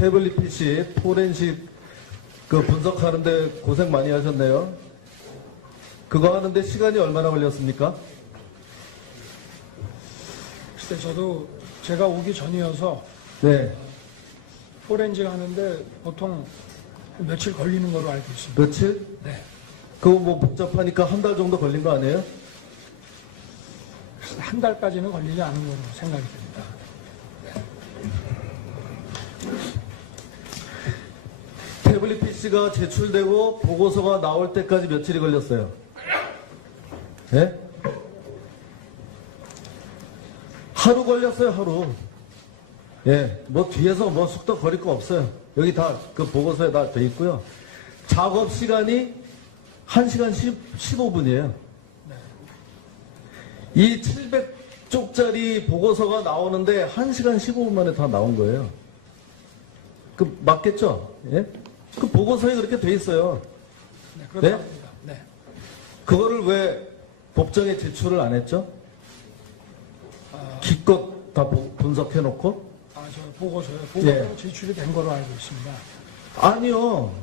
태블릿 PC 포렌식 그 분석하는데 고생 많이 하셨네요. 그거 하는데 시간이 얼마나 걸렸습니까? 글쎄 저도 제가 오기 전이어서 네. 포렌식 하는데 보통 며칠 걸리는 걸로 알고 있습니다. 며칠? 네. 그거 뭐 복잡하니까 한 달 정도 걸린 거 아니에요? 한 달까지는 걸리지 않은 걸로 생각이 듭니다. 태블릿 PC가 제출되고 보고서가 나올 때까지 며칠이 걸렸어요? 예? 하루 걸렸어요, 하루. 예, 뭐 뒤에서 뭐 속도 거릴 거 없어요. 여기 다 그 보고서에 다 돼 있고요. 작업 시간이 1시간 15분이에요. 이 700쪽짜리 보고서가 나오는데 1시간 15분 만에 다 나온 거예요. 그 맞겠죠? 예? 그 보고서에 그렇게 돼 있어요. 네, 그렇습니다. 네. 그거를 왜 법정에 제출을 안 했죠? 기껏 다 분석해 놓고? 저 보고서요. 보고서 예. 제출이 된 걸로 알고 있습니다. 아니요.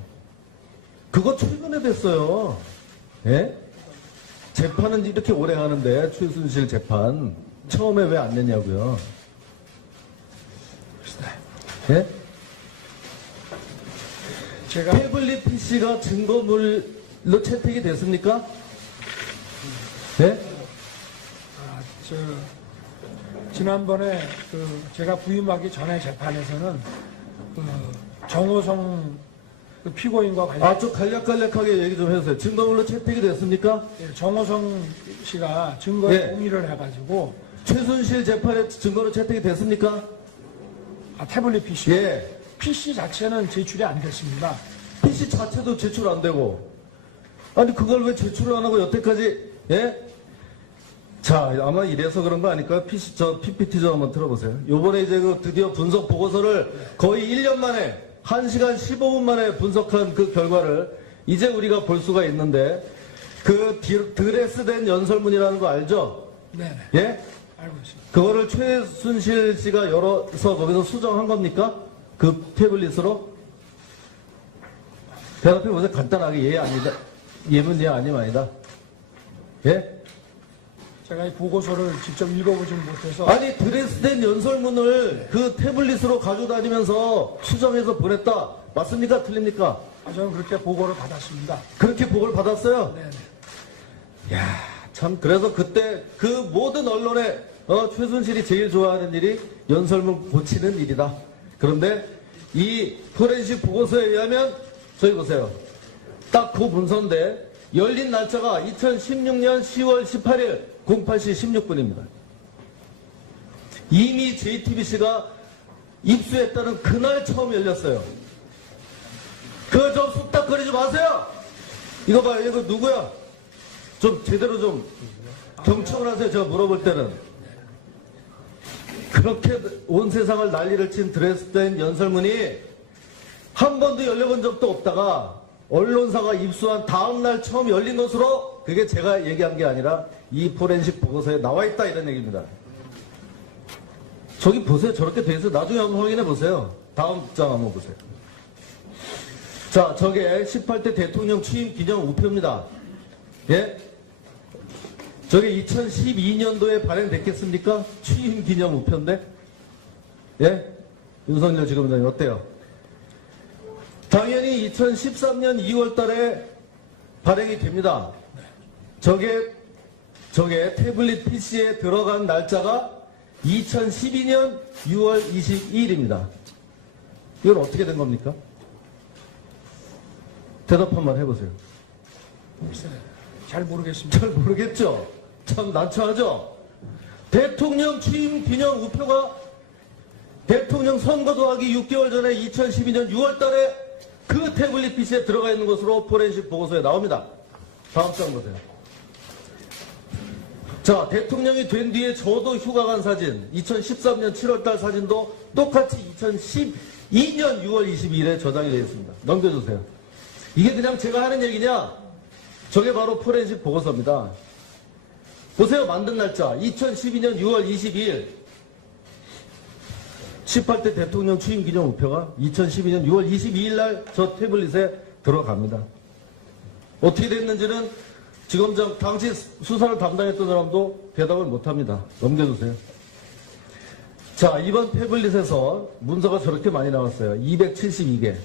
그거 최근에 됐어요. 예? 재판은 이렇게 오래 하는데, 최순실 재판. 처음에 왜 안 냈냐고요. 예? 제가 태블릿 PC가 증거물로 채택이 됐습니까? 예? 지난번에 제가 부임하기 전에 재판에서는 정호성 피고인과 관련 좀 간략간략하게 얘기 좀 해주세요. 증거물로 채택이 됐습니까? 정호성 씨가 증거에 예. 동의를 해가지고 최순실 재판에 증거로 채택이 됐습니까? 태블릿 PC 예. PC 자체는 제출이 안 됐습니다. PC 자체도 제출 안 되고. 아니, 그걸 왜 제출을 안 하고 여태까지, 예? 자, 아마 이래서 그런 거 아닐까요? PPT 좀 한번 들어보세요. 요번에 이제 드디어 분석 보고서를 거의 1년 만에, 1시간 15분 만에 분석한 그 결과를 이제 우리가 볼 수가 있는데, 그 드레스된 연설문이라는 거 알죠? 네, 예? 알고 있습니다. 그거를 최순실 씨가 열어서 거기서 수정한 겁니까? 그 태블릿으로? 대답해 보세요. 간단하게 예, 아니다. 예면 예, 아니면 아니다. 예? 제가 이 보고서를 직접 읽어보지 못해서 아니, 드레스된 연설문을 그 태블릿으로 가지고 다니면서 수정해서 보냈다. 맞습니까? 틀립니까? 저는 그렇게 보고를 받았습니다. 그렇게 보고를 받았어요? 네. 야, 참, 그래서 그때 그 모든 언론에 최순실이 제일 좋아하는 일이 연설문 고치는 일이다. 그런데 이 포렌식 보고서에 의하면 저기 보세요. 딱 그 문서인데 열린 날짜가 2016년 10월 18일 08시 16분입니다. 이미 JTBC가 입수했다는 그날 처음 열렸어요. 그거 좀 속닥거리지 마세요. 이거 봐요. 이거 누구야? 좀 제대로 좀 경청을 하세요. 제가 물어볼 때는. 그렇게 온 세상을 난리를 친 드레스된 연설문이 한 번도 열려본 적도 없다가 언론사가 입수한 다음날 처음 열린 것으로 그게 제가 얘기한 게 아니라 이 포렌식 보고서에 나와 있다 이런 얘기입니다. 저기 보세요. 저렇게 돼 있어요. 나중에 한번 확인해 보세요. 다음 장 한번 보세요. 자, 저게 18대 대통령 취임 기념 우표입니다. 예? 저게 2012년도에 발행됐겠습니까? 취임 기념 우표인데? 예? 윤석열 지검장님 어때요? 당연히 2013년 2월 달에 발행이 됩니다. 저게 태블릿 PC에 들어간 날짜가 2012년 6월 22일입니다. 이건 어떻게 된 겁니까? 대답 한번 해보세요. 잘 모르겠습니다. 잘 모르겠죠? 참 난처하죠? 대통령 취임 기념 우표가 대통령 선거도 하기 6개월 전에 2012년 6월 달에 그 태블릿 PC에 들어가 있는 것으로 포렌식 보고서에 나옵니다. 다음 장 보세요. 자, 대통령이 된 뒤에 저도 휴가 간 사진, 2013년 7월 달 사진도 똑같이 2012년 6월 22일에 저장이 되어 있습니다. 넘겨주세요. 이게 그냥 제가 하는 얘기냐? 저게 바로 포렌식 보고서입니다. 보세요. 만든 날짜 2012년 6월 22일 18대 대통령 취임 기념 우표가 2012년 6월 22일 날 저 태블릿에 들어갑니다. 어떻게 됐는지는 지금 당시 수사를 담당했던 사람도 대답을 못합니다. 넘겨주세요. 자, 이번 태블릿에서 문서가 저렇게 많이 나왔어요. 272개.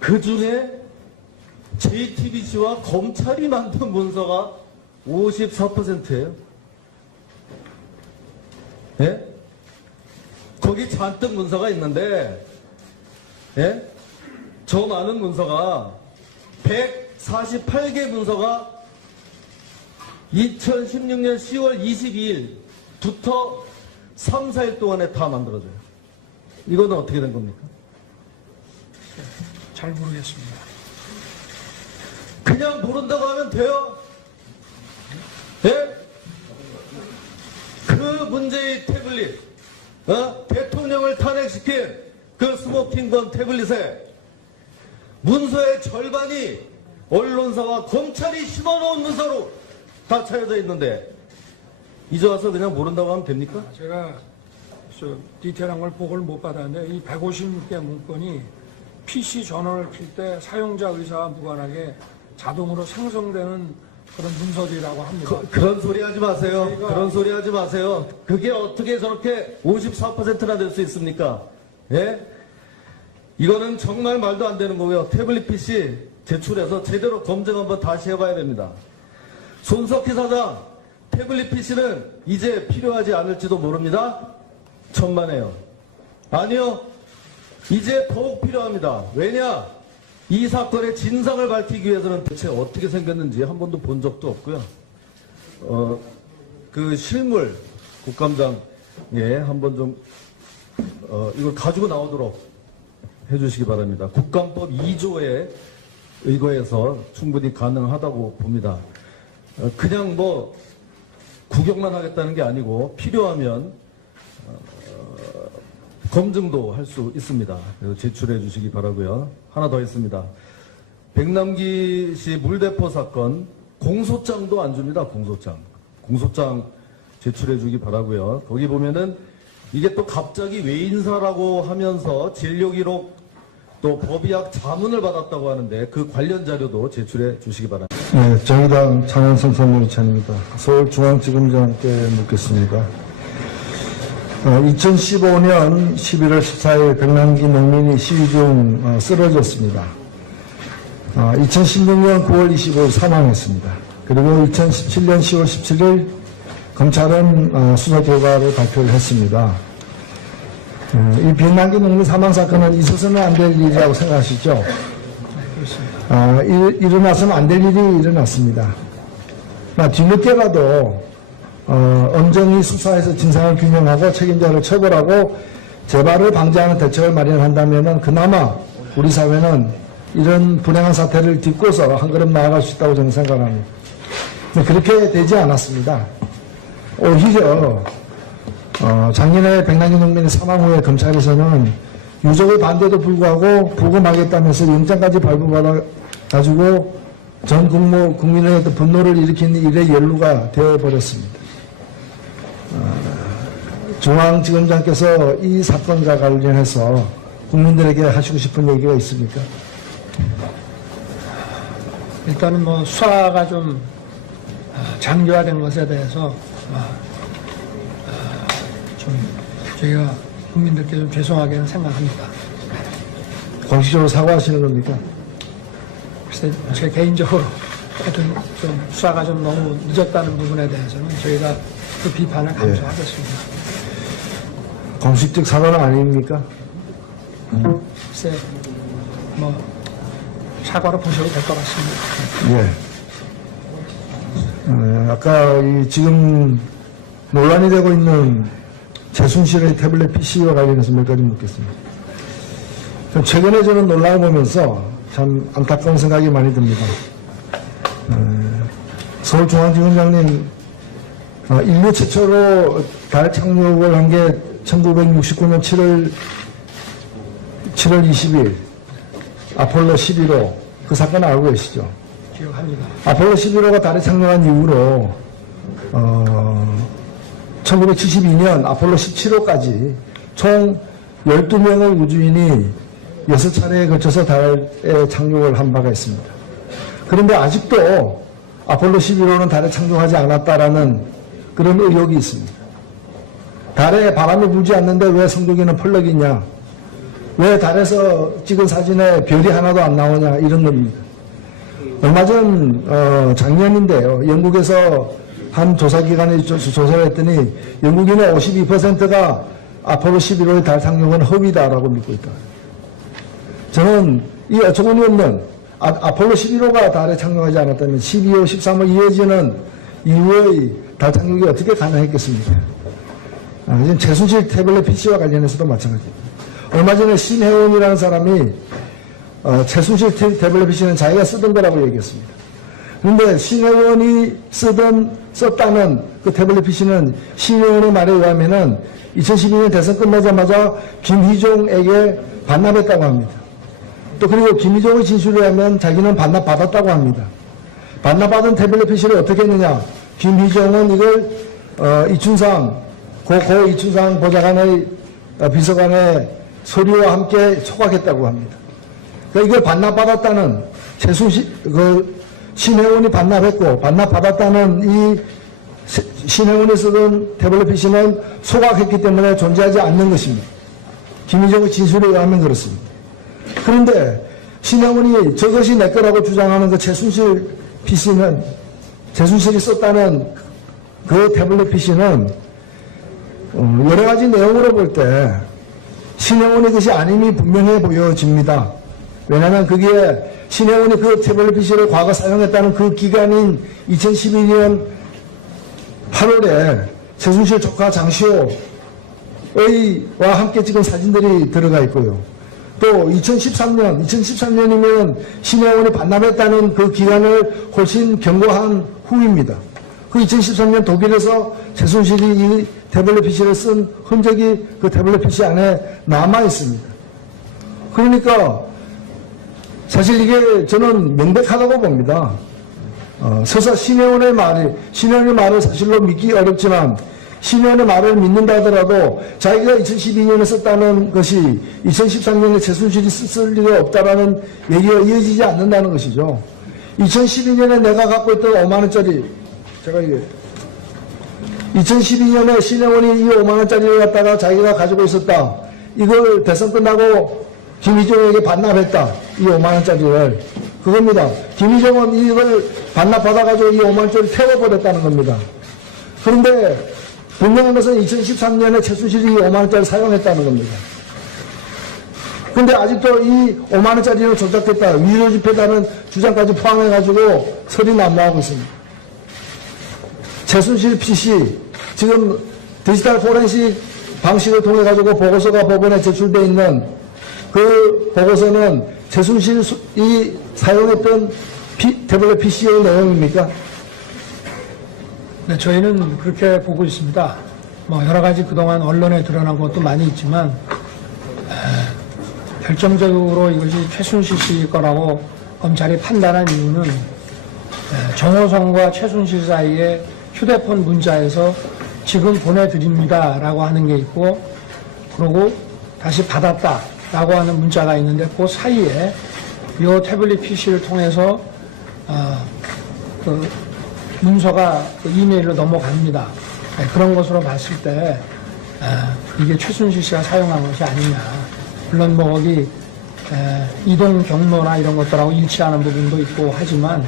그 중에 JTBC와 검찰이 만든 문서가 54%예요. 예? 거기 잔뜩 문서가 있는데, 예? 저 많은 문서가 148개 문서가 2016년 10월 22일부터 3, 4일 동안에 다 만들어져요. 이거는 어떻게 된 겁니까? 잘 모르겠습니다. 그냥 모른다고 하면 돼요? 예? 그 문제의 태블릿, 대통령을 탄핵시킨 그 스모킹건 태블릿에 문서의 절반이 언론사와 검찰이 심어놓은 문서로 다 차려져 있는데 이제 와서 그냥 모른다고 하면 됩니까? 제가 디테일한 걸 보고를 못 받았는데 이 156개 문건이 PC 전원을 킬 때 사용자 의사와 무관하게 자동으로 생성되는 그런 문서들이라고 합니다. 그런 소리 하지 마세요. 그런 소리 하지 마세요. 그게 어떻게 저렇게 54%나 될 수 있습니까? 예? 이거는 정말 말도 안 되는 거고요. 태블릿 PC 제출해서 제대로 검증 한번 다시 해봐야 됩니다. 손석희 사장, 태블릿 PC는 이제 필요하지 않을지도 모릅니다. 천만에요. 아니요. 이제 더욱 필요합니다. 왜냐? 이 사건의 진상을 밝히기 위해서는 대체 어떻게 생겼는지 한 번도 본 적도 없고요. 그 실물 국감장, 예, 한번 좀, 이걸 가지고 나오도록 해주시기 바랍니다. 국감법 2조에 의거해서 충분히 가능하다고 봅니다. 그냥 뭐, 구경만 하겠다는 게 아니고, 필요하면, 검증도 할 수 있습니다. 그래서 제출해 주시기 바라고요. 하나 더 있습니다. 백남기 씨 물대포 사건 공소장도 안 줍니다. 공소장 제출해 주기 바라고요. 거기 보면은 이게 또 갑자기 외인사라고 하면서 진료기록 또 법의학 자문을 받았다고 하는데 그 관련 자료도 제출해 주시기 바랍니다. 네, 정의당 장원선 선무차입니다. 서울중앙지검장께 묻겠습니다. 2015년 11월 14일 백남기 농민이 시위 중 쓰러졌습니다. 2016년 9월 25일 사망했습니다. 그리고 2017년 10월 17일 검찰은 수사 결과를 발표를 했습니다. 이 백남기 농민 사망 사건은 있어서는 안 될 일이라고 생각하시죠? 일어나서는 안 될 일이 일어났습니다. 뒤늦게라도 엄정히 수사해서 진상을 규명하고 책임자를 처벌하고 재발을 방지하는 대책을 마련한다면 그나마 우리 사회는 이런 불행한 사태를 딛고서 한 걸음 나아갈 수 있다고 저는 생각합니다. 그렇게 되지 않았습니다. 오히려 작년에 백남기 농민의 사망 후에 검찰에서는 유족의 반대도 불구하고 부검하겠다면서 영장까지 발부받아가지고 전 국민의 어떤 분노를 일으킨 일의 연루가 되어버렸습니다. 중앙지검장께서 이 사건과 관련해서 국민들에게 하시고 싶은 얘기가 있습니까? 일단은 뭐 수사가 좀 장기화된 것에 대해서 좀 저희가 국민들께 좀 죄송하게는 생각합니다. 공식적으로 사과하시는 겁니까? 글쎄 제 개인적으로 하여튼 좀 수사가 좀 너무 늦었다는 부분에 대해서는 저희가 그 비판을 감수하겠습니다. 공식적 사과는 아닙니까? 글쎄 뭐 사과로 보셔도 될 것 같습니다. 예. 아까 지금 논란이 되고 있는 최순실의 태블릿 PC와 관련해서 몇 가지 묻겠습니다. 최근에 저는 논란을 보면서 참 안타까운 생각이 많이 듭니다. 서울중앙지검장님, 인류 최초로 달 착륙을 한 게 1969년 7월 20일 아폴로 11호 그 사건 알고 계시죠? 기억합니다. 아폴로 11호가 달에 착륙한 이후로 1972년 아폴로 17호까지 총 12명의 우주인이 6차례에 걸쳐서 달에 착륙을 한 바가 있습니다. 그런데 아직도 아폴로 11호는 달에 착륙하지 않았다라는 그런 의혹이 있습니다. 달에 바람이 불지 않는데 왜 성조기는 펄럭이냐? 왜 달에서 찍은 사진에 별이 하나도 안 나오냐? 이런 겁니다. 얼마 전 작년인데요. 영국에서 한 조사기관이 조사를 했더니 영국인의 52%가 아폴로 11호의 달 착륙은 허위다라고 믿고 있다. 저는 이 어처구니없는 아폴로 11호가 달에 착륙하지 않았다면 12호, 13호 이어지는 이후의 달 착륙이 어떻게 가능했겠습니까? 지금 최순실 태블릿 PC와 관련해서도 마찬가지입니다. 얼마 전에 신혜원이라는 사람이 최순실 태블릿 PC는 자기가 쓰던 거라고 얘기했습니다. 그런데 신혜원이 썼다는 그 태블릿 PC는 신혜원의 말에 의하면은 2012년 대선 끝나자마자 김희종에게 반납했다고 합니다. 또 그리고 김희종의 진술에 하면 자기는 반납받았다고 합니다. 반납받은 태블릿 PC를 어떻게 했느냐? 김희종은 이걸 이춘상 고 이춘상 보좌관의 비서관의 서류와 함께 초각했다고 합니다. 그러니까 이걸 반납받았다는 신혜원이 반납했고 반납받았다는 이 신혜원이 쓰던 태블릿 PC는 소각했기 때문에 존재하지 않는 것입니다. 김희정의 진술에 의하면 그렇습니다. 그런데 신혜원이 저것이 내 거라고 주장하는 그 최순실 PC는 최순실이 썼다는 그 태블릿 PC는 여러 가지 내용으로 볼 때 신혜원의 것이 아님이 분명해 보여집니다. 왜냐하면 그게 신혜원이 그 태블릿 PC를 과거 사용했다는 그 기간인 2012년 8월에 최순실 조카 장시호와 함께 찍은 사진들이 들어가 있고요. 또 2013년이면 신혜원이 반납했다는 그 기간을 훨씬 경고한 후입니다. 그 2013년 독일에서 최순실이 이 태블릿 PC를 쓴 흔적이 그 태블릿 PC 안에 남아 있습니다. 그러니까 사실 이게 저는 명백하다고 봅니다. 서사 신혜원의 말을 사실로 믿기 어렵지만 신혜원의 말을 믿는다 하더라도 자기가 2012년에 썼다는 것이 2013년에 최순실이 쓸 리가 없다라는 얘기가 이어지지 않는다는 것이죠. 2012년에 내가 갖고 있던 5만원짜리 제가 이게 2012년에 신혜원이 이 5만원짜리를 갖다가 자기가 가지고 있었다. 이걸 대선 끝나고 김희종에게 반납했다. 이 5만원짜리를. 그겁니다. 김희종은 이걸 반납받아가지고 이 5만원짜리 태워버렸다는 겁니다. 그런데 분명한 것은 2013년에 최순실이 이 5만원짜리 사용했다는 겁니다. 근데 아직도 이 5만원짜리는 조작됐다. 위조지폐다는 주장까지 포함해가지고 설이 난무하고 있습니다. 최순실 PC, 지금 디지털 포렌식 방식을 통해가지고 보고서가 법원에 제출되어 있는 그 보고서는 최순실이 사용했던 태블릿 PC의 내용입니까? 네, 저희는 그렇게 보고 있습니다. 여러 가지 그동안 언론에 드러난 것도 많이 있지만, 결정적으로 이것이 최순실 씨 거라고 검찰이 판단한 이유는 정호성과 최순실 사이에 휴대폰 문자에서 지금 보내드립니다 라고 하는 게 있고, 그리고 다시 받았다 라고 하는 문자가 있는데 그 사이에 이 태블릿 PC를 통해서 그 문서가 그 이메일로 넘어갑니다. 그런 것으로 봤을 때 이게 최순실 씨가 사용한 것이 아니냐. 물론 거기 이동 경로나 이런 것들하고 일치하는 부분도 있고 하지만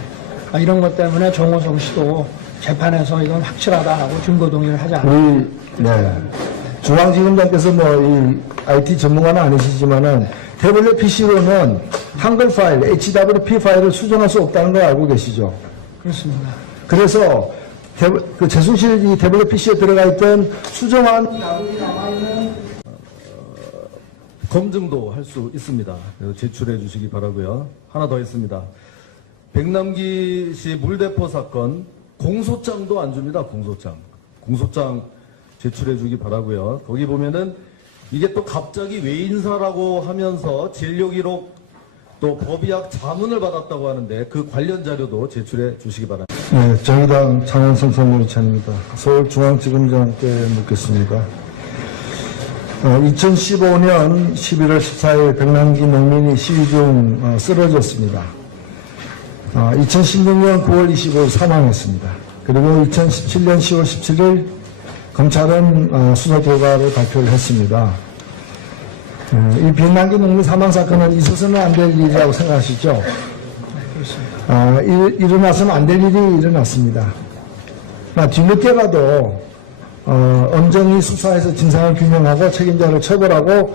이런 것 때문에 정호성 씨도 재판에서 이건 확실하다라고 증거 동의를 하지 않았습니다. 중앙지검장께서 이 IT 전문가는 아니시지만은 태블릿 PC로는 한글 파일, HWP 파일을 수정할 수 없다는 걸 알고 계시죠? 그렇습니다. 그래서 그 최순실 이 태블릿 PC에 들어가 있던 수정한 자료이 남아있는 검증도 할 수 있습니다. 그래서 제출해 주시기 바라고요. 하나 더 있습니다. 백남기 씨 물대포 사건 공소장도 안 줍니다. 공소장 제출해 주기 바라고요. 거기 보면은 이게 또 갑자기 외인사라고 하면서 진료기록 또 법의학 자문을 받았다고 하는데 그 관련 자료도 제출해 주시기 바랍니다. 네, 정의당 창원성 선무리찬입니다. 서울중앙지검장께 묻겠습니다. 2015년 11월 14일 백남기 농민이 시위 중 쓰러졌습니다. 2016년 9월 25일 사망했습니다. 그리고 2017년 10월 17일 검찰은 수사 결과를 발표를 했습니다. 이 백남기 농민 사망 사건은 있어서는 안 될 일이라고 생각하시죠? 일어나서는 안 될 일이 일어났습니다. 뒤늦게라도 엄정히 수사해서 진상을 규명하고 책임자를 처벌하고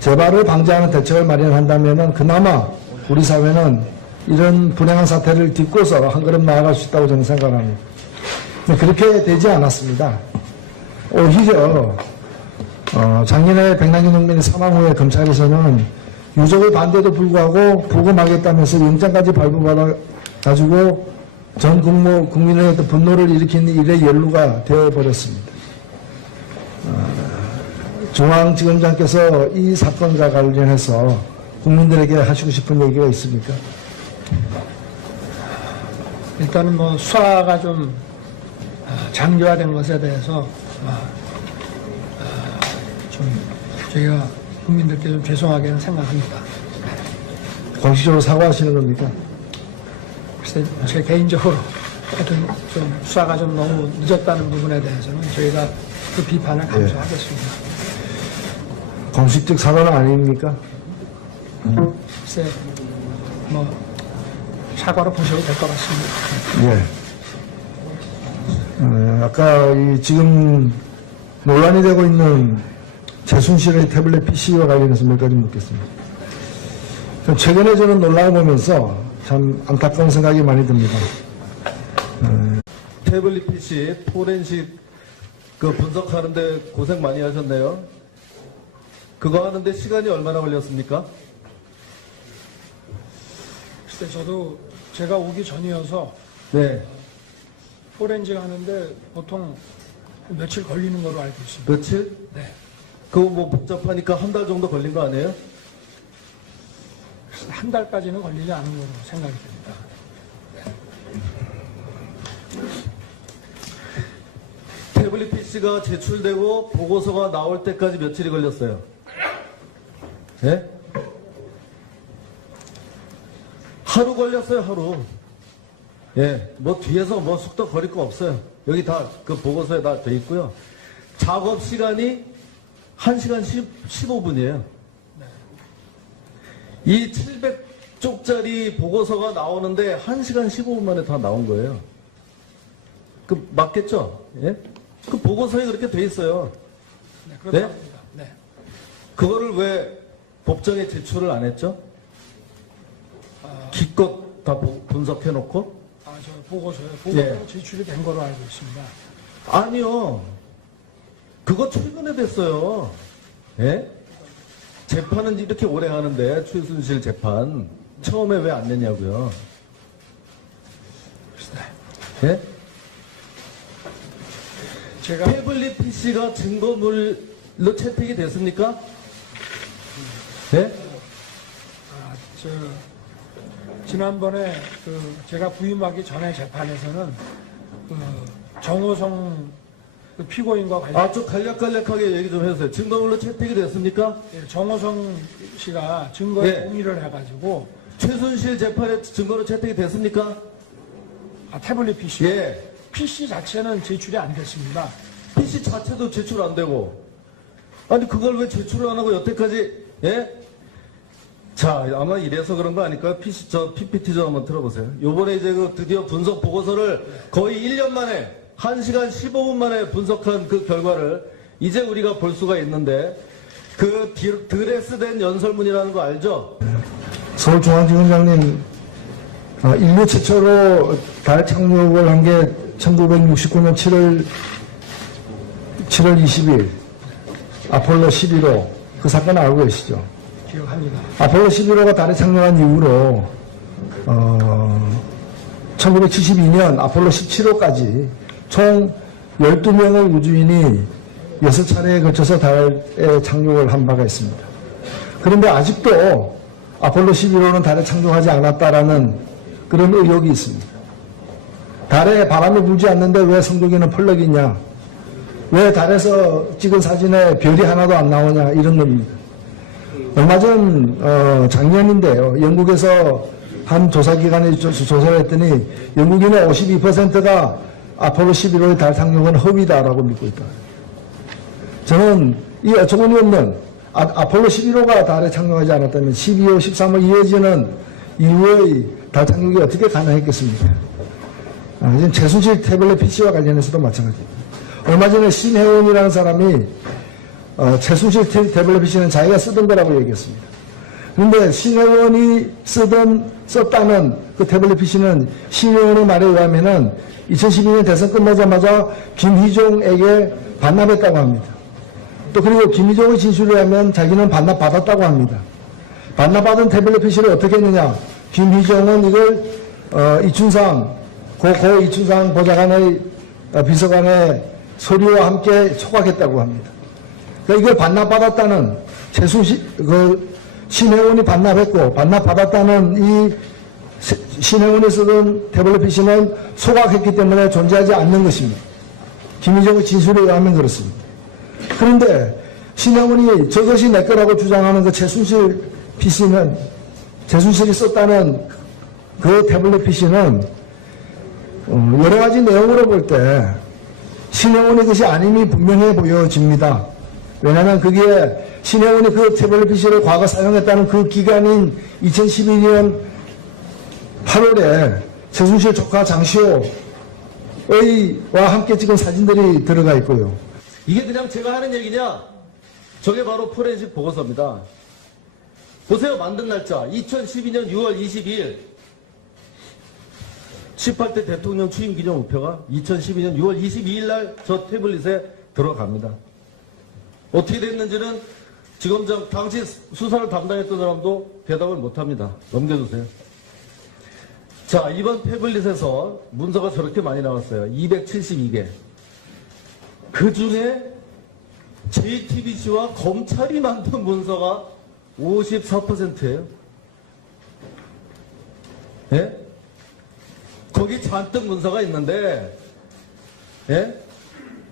재발을 방지하는 대책을 마련한다면 그나마 우리 사회는 이런 불행한 사태를 딛고서 한 걸음 나아갈 수 있다고 저는 생각합니다. 그렇게 되지 않았습니다. 오히려 작년에 백남기 농민의 사망 후에 검찰에서는 유족의 반대도 불구하고 부검하겠다면서 영장까지 발부받아 가지고 전 국민의 어떤 분노를 일으키는 일에 연루가 되어버렸습니다. 중앙지검장께서 이 사건과 관련해서 국민들에게 하시고 싶은 얘기가 있습니까? 일단은 뭐 수사가 좀 장기화된 것에 대해서 좀 저희가 국민들께 좀 죄송하게는 생각합니다. 공식적으로 사과하시는 겁니까? 글쎄 제 개인적으로 하여튼 좀 수사가 좀 너무 늦었다는 부분에 대해서는 저희가 그 비판을 감수하겠습니다. 공식적 사과는 아닙니까? 글쎄 뭐 사과로 보셔도 될 것 같습니다. 예. 아까 지금 논란이 되고 있는 최순실의 태블릿 PC와 관련해서 몇 가지 묻겠습니다. 최근에 저는 논란을 보면서 참 안타까운 생각이 많이 듭니다. 태블릿 PC 포렌식 분석하는데 고생 많이 하셨네요. 그거 하는데 시간이 얼마나 걸렸습니까? 글쎄 저도 제가 오기 전이어서 네. 포렌식 하는데 보통 며칠 걸리는 걸로 알고 있습니다. 며칠? 네. 그거 뭐 복잡하니까 한 달 정도 걸린 거 아니에요? 한 달까지는 걸리지 않은 걸로 생각이 됩니다. 태블릿 PC가 제출되고 보고서가 나올 때까지 며칠이 걸렸어요? 예? 하루 걸렸어요, 하루. 예, 뭐 뒤에서 뭐 속도 거릴 거 없어요. 여기 다 그 보고서에 다 돼 있고요. 작업 시간이 1시간 15분이에요. 이 700쪽짜리 보고서가 나오는데 1시간 15분 만에 다 나온 거예요. 그 맞겠죠? 예? 그 보고서에 그렇게 돼 있어요. 네, 그렇습니다. 네. 그거를 왜 법정에 제출을 안 했죠? 기껏 다 분석해 놓고? 저 보고서요. 보고서 예. 제출이 된 거로 알고 있습니다. 아니요. 그거 최근에 됐어요. 예? 재판은 이렇게 오래 하는데 최순실 재판 처음에 왜 안 냈냐고요? 예? 제가 태블릿 PC가 증거물로 채택이 됐습니까? 예? 지난번에 제가 부임하기 전에 재판에서는 정호성 피고인과 관련 좀 간략하게 얘기 좀 해주세요. 증거물로 채택이 됐습니까? 정호성 씨가 증거에 예. 동의를 해가지고 최순실 재판에 증거로 채택이 됐습니까? 태블릿 PC 예. PC 자체는 제출이 안 됐습니다. PC 자체도 제출 안 되고. 아니, 그걸 왜 제출을 안 하고 여태까지, 예? 자, 아마 이래서 그런 거 아닐까요? PPT 좀 한번 들어보세요. 요번에 이제 드디어 분석 보고서를 거의 1년 만에, 1시간 15분 만에 분석한 그 결과를 이제 우리가 볼 수가 있는데, 그 드레스된 연설문이라는 거 알죠? 서울중앙지검장님, 인류 최초로 달 착륙을 한 게 1969년 7월 20일 아폴로 11호 그 사건 알고 계시죠? 기억합니다. 아폴로 11호가 달에 착륙한 이후로 1972년 아폴로 17호까지 총 12명의 우주인이 6차례에 걸쳐서 달에 착륙을 한 바가 있습니다. 그런데 아직도 아폴로 11호는 달에 착륙하지 않았다라는 그런 의혹이 있습니다. 달에 바람이 불지 않는데 왜 성동에는 펄럭이냐? 왜 달에서 찍은 사진에 별이 하나도 안 나오냐 이런 겁니다. 얼마 전 작년인데요. 영국에서 한 조사기관이 조사를 했더니 영국인의 52%가 아폴로 11호의 달 착륙은 허위다라고 믿고 있다. 저는 이 어처구니 없는 아폴로 11호가 달에 착륙하지 않았다면 12호, 13호 이어지는 이후의 달 착륙이 어떻게 가능했겠습니까? 지금 최순실 태블릿 PC와 관련해서도 마찬가지입니다. 얼마 전에 신혜원이라는 사람이 최순실 태블릿 PC는 자기가 쓰던 거라고 얘기했습니다. 그런데 신혜원이 썼다는 그 태블릿 PC는 신혜원의 말에 의하면은 2012년 대선 끝나자마자 김희종에게 반납했다고 합니다. 또 그리고 김희종의 진술에 의하면 자기는 반납받았다고 합니다. 반납받은 태블릿 PC를 어떻게 했느냐? 김희종은 이걸 이춘상 고 이춘상 보좌관의 비서관의 서류와 함께 초각했다고 합니다. 그러니까 이걸 반납받았다는 신혜원이 반납했고 반납받았다는 이 신혜원이 쓰던 태블릿 PC는 소각했기 때문에 존재하지 않는 것입니다. 김희정의 진술에 의하면 그렇습니다. 그런데 신혜원이 저것이 내 거라고 주장하는 그 최순실 PC는 최순실이 썼다는 그 태블릿 PC는 여러 가지 내용으로 볼 때 신혜원의 것이 아님이 분명해 보여집니다. 왜냐하면 거기에 신혜원이 그 태블릿 PC를 과거 사용했다는 그 기간인 2012년 8월에 최순실 조카 장시호와 함께 찍은 사진들이 들어가 있고요. 이게 그냥 제가 하는 얘기냐? 저게 바로 포렌식 보고서입니다. 보세요. 만든 날짜 2012년 6월 22일 18대 대통령 취임 기념 우표가 2012년 6월 22일 날 저 태블릿에 들어갑니다. 어떻게 됐는지는 지금 당시 수사를 담당했던 사람도 대답을 못합니다. 넘겨주세요. 자, 이번 태블릿에서 문서가 저렇게 많이 나왔어요. 272개. 그 중에 JTBC와 검찰이 만든 문서가 54%예요. 예? 거기 잔뜩 문서가 있는데, 예?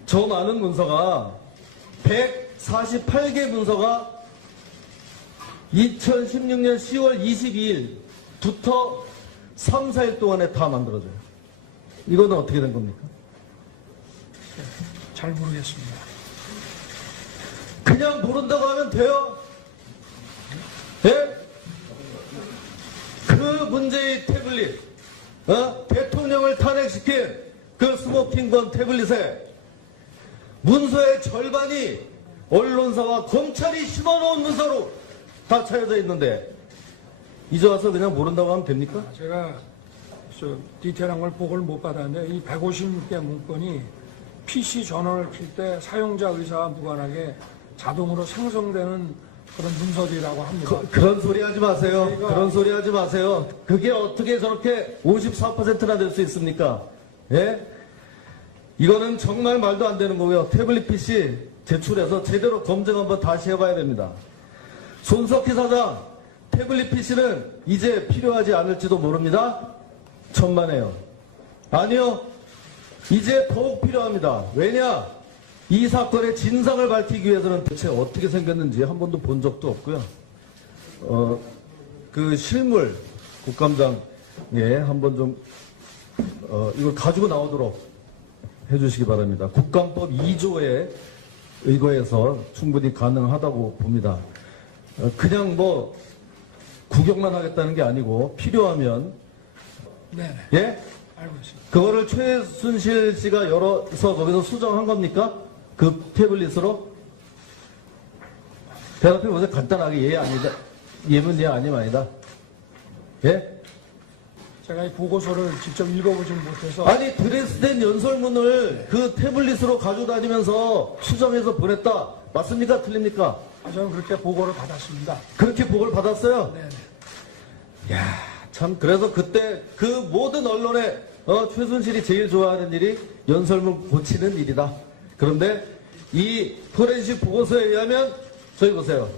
저 많은 문서가 148개 문서가 2016년 10월 22일부터 3, 4일 동안에 다 만들어져요. 이거는 어떻게 된 겁니까? 잘 모르겠습니다. 그냥 모른다고 하면 돼요? 예? 그 문제의 태블릿, 대통령을 탄핵시킨 그 스모킹건 태블릿에 문서의 절반이 언론사와 검찰이 심어놓은 문서로 다 차여져 있는데 이제 와서 그냥 모른다고 하면 됩니까? 제가 디테일한 걸 보고를 못 받았는데 이 150개 문건이 PC 전원을 킬 때 사용자 의사와 무관하게 자동으로 생성되는 그런 문서들이라고 합니다. 그런 소리 하지 마세요. 저희가- 그런 소리 하지 마세요. 그게 어떻게 저렇게 54%나 될 수 있습니까? 예? 이거는 정말 말도 안 되는 거고요. 태블릿 PC 제출해서 제대로 검증 한번 다시 해봐야 됩니다. 손석희 사장, 태블릿 PC는 이제 필요하지 않을지도 모릅니다. 천만에요. 아니요. 이제 더욱 필요합니다. 왜냐? 이 사건의 진상을 밝히기 위해서는 대체 어떻게 생겼는지 한 번도 본 적도 없고요. 그 실물 국감장에 한번 좀 이걸 가지고 나오도록 해주시기 바랍니다. 국감법 2조에 의거해서 충분히 가능하다고 봅니다. 그냥 뭐 구경만 하겠다는 게 아니고 필요하면 네, 예? 알고 있습니다. 그거를 최순실 씨가 열어서 거기서 수정한 겁니까? 그 태블릿으로? 대답해 보세요. 간단하게 예 아니다. 예면 예 아니면 아니다. 예? 제가 이 보고서를 직접 읽어보지 못해서 아니 드레스덴 연설문을 그 태블릿으로 가지고 다니면서 수정해서 보냈다. 맞습니까? 틀립니까? 저는 그렇게 보고를 받았습니다. 그렇게 보고를 받았어요? 네. 참 그래서 그때 그 모든 언론에 최순실이 제일 좋아하는 일이 연설문 고치는 일이다. 그런데 이 포렌식 보고서에 의하면 저기 보세요.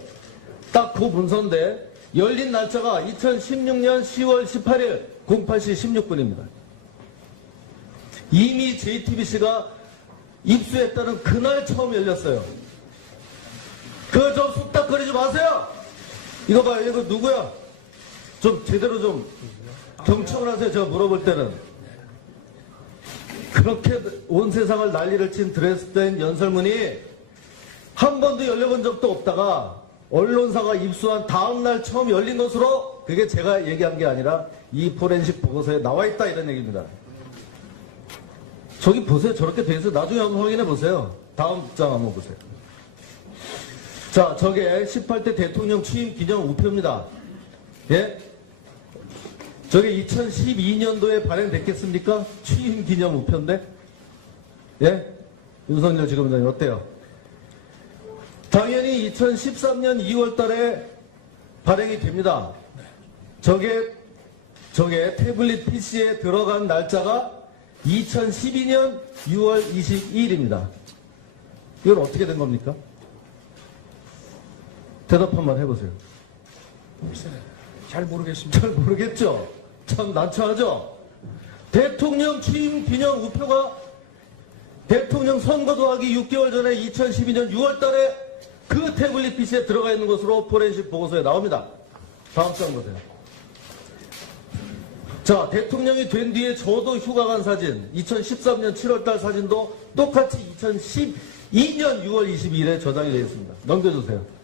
딱 그 문서인데 열린 날짜가 2016년 10월 18일 08시 16분입니다. 이미 JTBC가 입수했다는 그날 처음 열렸어요. 그거 좀 쑥닥거리지 마세요. 이거 봐요. 이거 누구야? 좀 제대로 좀 경청을 하세요. 제가 물어볼 때는. 그렇게 온 세상을 난리를 친 드레스덴 연설문이 한 번도 열려본 적도 없다가 언론사가 입수한 다음 날 처음 열린 것으로, 그게 제가 얘기한 게 아니라 이 포렌식 보고서에 나와 있다, 이런 얘기입니다. 저기 보세요. 저렇게 돼 있어요. 나중에 한번 확인해 보세요. 다음 장 한번 보세요. 자, 저게 18대 대통령 취임 기념 우표입니다. 예? 저게 2012년도에 발행됐겠습니까? 취임 기념 우표인데? 예? 윤석열 지검장님 어때요? 당연히 2013년 2월 달에 발행이 됩니다. 저게 태블릿 PC에 들어간 날짜가 2012년 6월 22일입니다. 이건 어떻게 된 겁니까? 대답 한번 해보세요. 글쎄, 잘 모르겠습니다. 잘 모르겠죠? 참 난처하죠? 대통령 취임 기념 우표가 대통령 선거도 하기 6개월 전에 2012년 6월 달에 그 태블릿 PC에 들어가 있는 것으로 포렌식 보고서에 나옵니다. 다음 장 보세요. 자, 대통령이 된 뒤에 저도 휴가 간 사진, 2013년 7월 달 사진도 똑같이 2012년 6월 22일에 저장이 되어 있습니다. 넘겨주세요.